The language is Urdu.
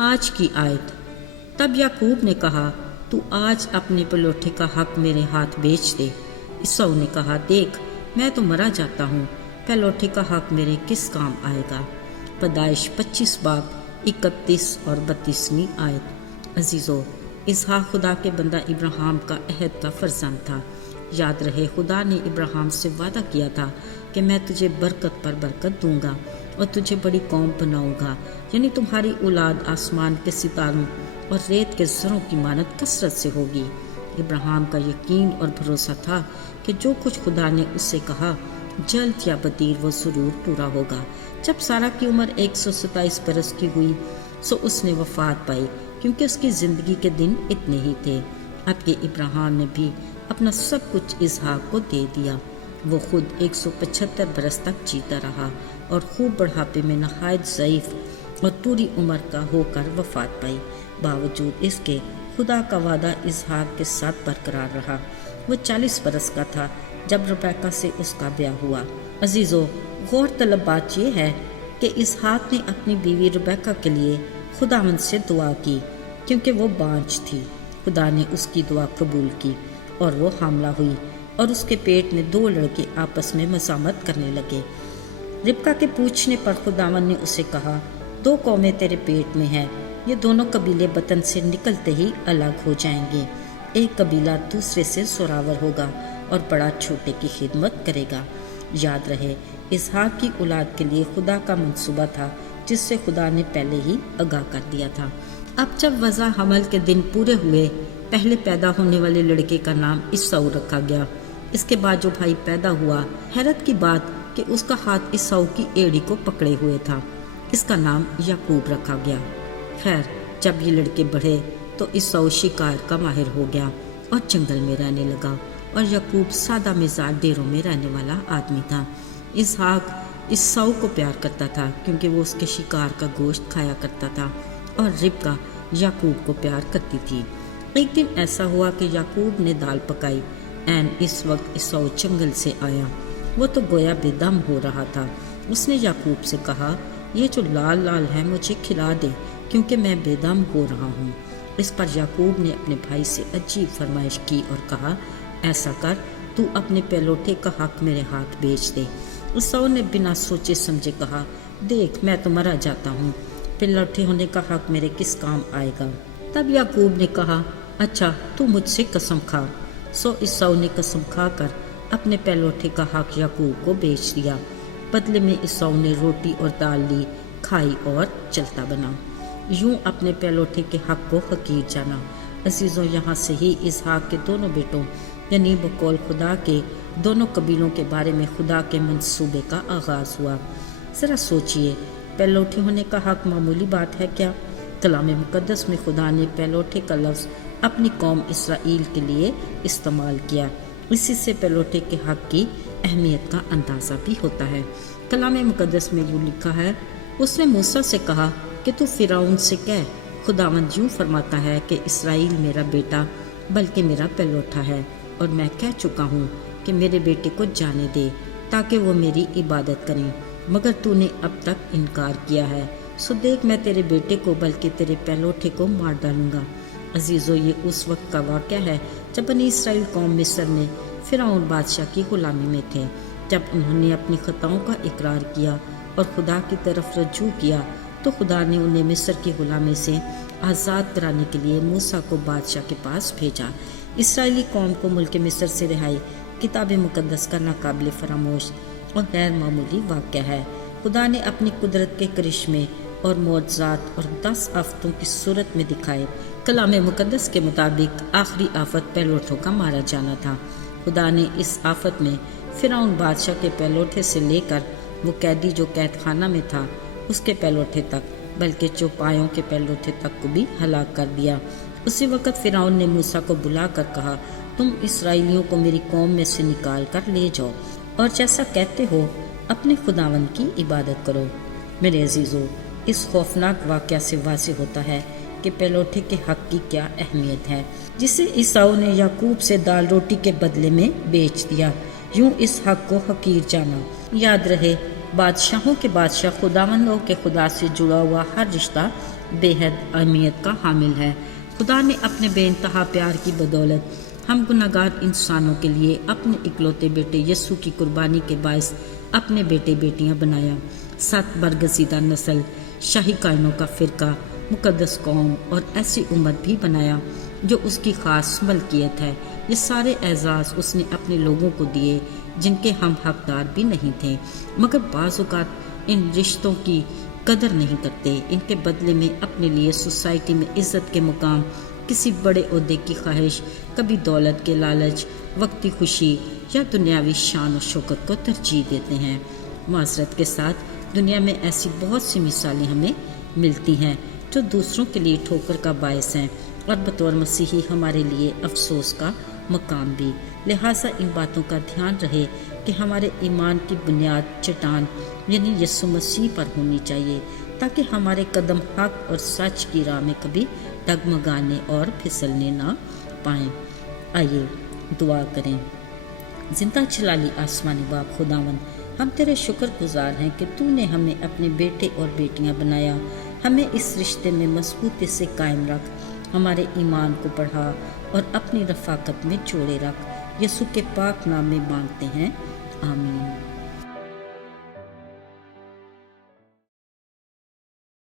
آج کی آیت۔ تب یعقوب نے کہا، تو آج اپنے پلوٹھے کا حق میرے ہاتھ بیچ دے۔ عیسیٰ نے کہا، دیکھ میں تو مرا جاتا ہوں، پلوٹھے کا حق میرے کس کام آئے گا؟ پیدائش 25 باب 31 اور 32 آیت۔ عزیزو، اسحاق خدا کے بندہ ابراہیم کا عہد کا فرزند تھا۔ یاد رہے خدا نے ابراہیم سے وعدہ کیا تھا کہ میں تجھے برکت پر برکت دوں گا اور تجھے بڑی قوم بناؤں گا، یعنی تمہاری اولاد آسمان کے ستاروں اور ریت کے زروں کی مانند کثرت سے ہوگی۔ ابراہیم کا یقین اور بھروسہ تھا کہ جو کچھ خدا نے اس سے کہا جلد یا بدیر وہ ضرور پورا ہوگا۔ جب سارہ کی عمر 127 برس کی ہوئی سو اس نے وفات پائی، کیونکہ اس کی زندگی کے دن اتنے ہی تھے۔ اب کہ ابراہیم نے بھی اپنا سب کچھ اسحاق کو دے دیا، وہ خود 175 برس تک جیتا رہا اور خوب بڑھاپے میں نہایت ضعیف اور پوری عمر کا ہو کر وفات پائی۔ باوجود اس کے خدا کا وعدہ اسحاق کے ساتھ برقرار رہا۔ وہ 40 برس کا تھا جب ربیکہ سے اس کا بیاہ ہوا۔ عزیزو، غور طلب بات یہ ہے کہ اسحاق نے اپنی بیوی ربیکہ کے لیے خداوند سے دعا کی، کیونکہ وہ بانجھ تھی۔ خدا نے اس کی دعا قبول کی اور وہ حاملہ ہوئی، اور اس کے پیٹ میں 2 لڑکے آپس میں مزاحمت کرنے لگے۔ ربکہ کے پوچھنے پر خداوند نے اسے کہا، 2 قومیں تیرے پیٹ میں ہیں، یہ دونوں قبیلے وطن سے نکلتے ہی الگ ہو جائیں گے۔ ایک قبیلہ دوسرے سے زوراور ہوگا اور بڑا چھوٹے کی خدمت کرے گا۔ یاد رہے اسحاق کی اولاد کے لیے خدا کا منصوبہ تھا، جس سے خدا نے پہلے ہی آگاہ کر دیا تھا۔ اب جب وضع حمل کے دن پورے ہوئے، پہلے پیدا ہونے والے لڑکے کا نام عیساؤ رکھا گیا۔ اس کے بعد جو بھائی پیدا ہوا، حیرت کی بات کہ اس کا ہاتھ عیساؤ کی ایڑی کو پکڑے ہوئے تھا، اس کا نام یعقوب رکھا گیا۔ خیر، جب یہ لڑکے بڑھے تو عیساؤ شکار کا ماہر ہو گیا اور جنگل میں رہنے لگا، اور یعقوب سادہ مزاج ڈیروں میں رہنے والا آدمی تھا۔ اسحاق عیساؤ کو پیار کرتا تھا کیونکہ وہ اس کے شکار کا گوشت کھایا کرتا تھا، اور ربکہ یعقوب کو پیار کرتی تھی۔ ایک دن ایسا ہوا کہ یعقوب نے دال پکائی، عین اس وقت عیساؤ جنگل سے آیا۔ وہ تو گویا بے دم ہو رہا تھا۔ اس نے یعقوب سے کہا، یہ جو لال لال ہے مجھے کھلا دے، کیونکہ میں بے دم ہو رہا ہوں۔ اس پر یعقوب نے اپنے بھائی سے عجیب فرمائش کی اور کہا، ایسا کر، تو اپنے پلوٹھے کا حق میرے ہاتھ بیچ دے۔ عیساؤ نے بنا سوچے سمجھے کہا، دیکھ میں تو مرا جاتا ہوں، پلوٹھے ہونے کا حق میرے کس کام آئے گا؟ تب یعقوب نے کہا، اچھا تو مجھ سے قسم کھا۔ سو عیساؤ نے قسم کھا کر اپنے پلوٹھے کا حق یعقوب کو بیچ دیا۔ بدلے میں عیساؤ نے روٹی اور دال لی، کھائی اور چلتا بنا۔ یوں اپنے پلوٹھے کے حق کو حقیر جانا۔ عزیزوں، یہاں سے ہی اسحاق کے دونوں بیٹوں یعنی بقول خدا کے دونوں قبیلوں کے بارے میں خدا کے منصوبے کا آغاز ہوا۔ ذرا سوچئے، پلوٹھے ہونے کا حق معمولی بات ہے کیا؟ کلام مقدس میں خدا نے پلوٹھے کا لفظ اپنی قوم اسرائیل کے لیے استعمال کیا۔ اسی سے پلوٹھے کے حق کی اہمیت کا اندازہ بھی ہوتا ہے۔ کلام مقدس میں یوں لکھا ہے، اس نے موسیٰ سے کہا کہ تو فرعون سے کہہ، خداوند یوں فرماتا ہے کہ اسرائیل میرا بیٹا بلکہ میرا پلوٹھا ہے، اور میں کہہ چکا ہوں کہ میرے بیٹے کو جانے دے تاکہ وہ میری عبادت کریں، مگر تو نے اب تک انکار کیا ہے، سو دیکھ میں تیرے بیٹے کو بلکہ تیرے پلوٹھے کو مار ڈالوں گا۔ عزیزو، یہ اس وقت کا واقعہ ہے جب بنی اسرائیل قوم مصر میں فرعون بادشاہ کی غلامی میں تھے۔ جب انہوں نے اپنی خطاؤں کا اقرار کیا اور خدا کی طرف رجوع کیا تو خدا نے انہیں مصر کی غلامی سے آزاد کرانے کے لیے موسیٰ کو بادشاہ کے پاس بھیجا۔ اسرائیلی قوم کو ملک مصر سے رہائی کتاب مقدس کا ناقابل فراموش اور غیر معمولی واقعہ ہے۔ خدا نے اپنی قدرت کے کرشمے اور معجزات اور 10 آفتوں کی صورت میں دکھائے۔ کلام مقدس کے مطابق آخری آفت پلوٹھوں کا مارا جانا تھا۔ خدا نے اس آفت میں فرعون بادشاہ کے پلوٹھے سے لے کر وہ قیدی جو قید خانہ میں تھا اس کے پلوٹھے تک، بلکہ چوپایوں کے پلوٹھے تک کو بھی ہلاک کر دیا۔ اسی وقت فرعون نے موسیٰ کو بلا کر کہا، تم اسرائیلیوں کو میری قوم میں سے نکال کر لے جاؤ اور جیسا کہتے ہو اپنے خداوند کی عبادت کرو۔ میرے عزیزو، اس خوفناک واقعہ سے واضح ہوتا ہے کہ پلوٹھے کے حق کی کیا اہمیت ہے، جسے عیساؤ نے یعقوب سے دال روٹی کے بدلے میں بیچ دیا۔ یوں اس حق کو حقیر جانا۔ یاد رہے بادشاہوں کے بادشاہ خداوندوں کے خدا سے جڑا ہوا ہر رشتہ بے حد اہمیت کا حامل ہے۔ خدا نے اپنے بے انتہا پیار کی بدولت ہم گناہگار انسانوں کے لیے اپنے اکلوتے بیٹے یسوع کی قربانی کے باعث اپنے بیٹے بیٹیاں بنایا۔ 7 برگزیدہ نسل، شاہی کائنوں کا فرقہ، مقدس قوم اور ایسی امت بھی بنایا جو اس کی خاص ملکیت ہے۔ یہ سارے اعزاز اس نے اپنے لوگوں کو دیے جن کے ہم حقدار بھی نہیں تھے، مگر بعض اوقات ان رشتوں کی قدر نہیں کرتے۔ ان کے بدلے میں اپنے لیے سوسائٹی میں عزت کے مقام، کسی بڑے عہدے کی خواہش، کبھی دولت کے لالچ، وقتی خوشی یا دنیاوی شان و شوکت کو ترجیح دیتے ہیں۔ معذرت کے ساتھ دنیا میں ایسی بہت سی مثالیں ہمیں ملتی ہیں جو دوسروں کے لیے ٹھوکر کا باعث ہیں اور بطور مسیحی ہمارے لیے افسوس کا مقام بھی۔ لہٰذا ان باتوں کا دھیان رہے کہ ہمارے ایمان کی بنیاد چٹان یعنی یسوع مسیح پر ہونی چاہیے، تاکہ ہمارے قدم حق اور سچ کی راہ میں کبھی ڈگمگانے اور پھسلنے نہ پائیں۔ آئیے دعا کریں۔ زندہ جلالی آسمانی باپ خداوند، ہم تیرے شکر گزار ہیں کہ تو نے ہمیں اپنے بیٹے اور بیٹیاں بنایا۔ ہمیں اس رشتے میں مضبوطی سے قائم رکھ، ہمارے ایمان کو بڑھا اور اپنی رفاقت میں جوڑے رکھ۔ یسوع کے پاک نام میں مانگتے ہیں، آمین۔